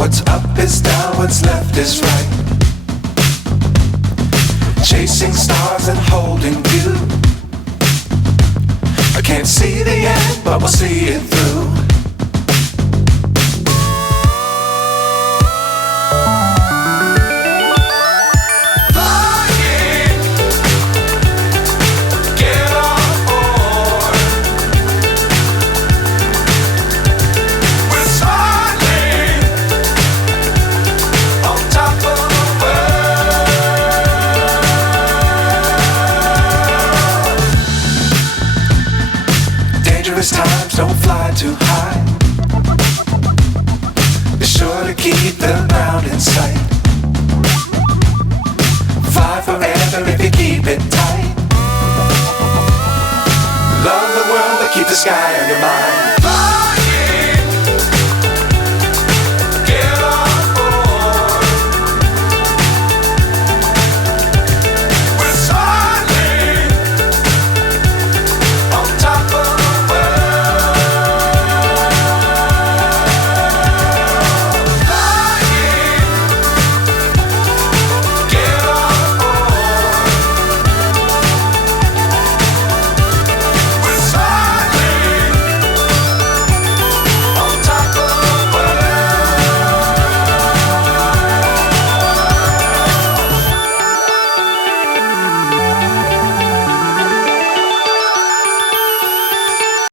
What's up is down, what's left is right. Chasing stars and holding you. I can't see the end, but we'll see it through. Dangerous times, don't fly too high. Be sure to keep the ground in sight. Fly forever if you keep it tight. Love the world, but keep the sky on your mind.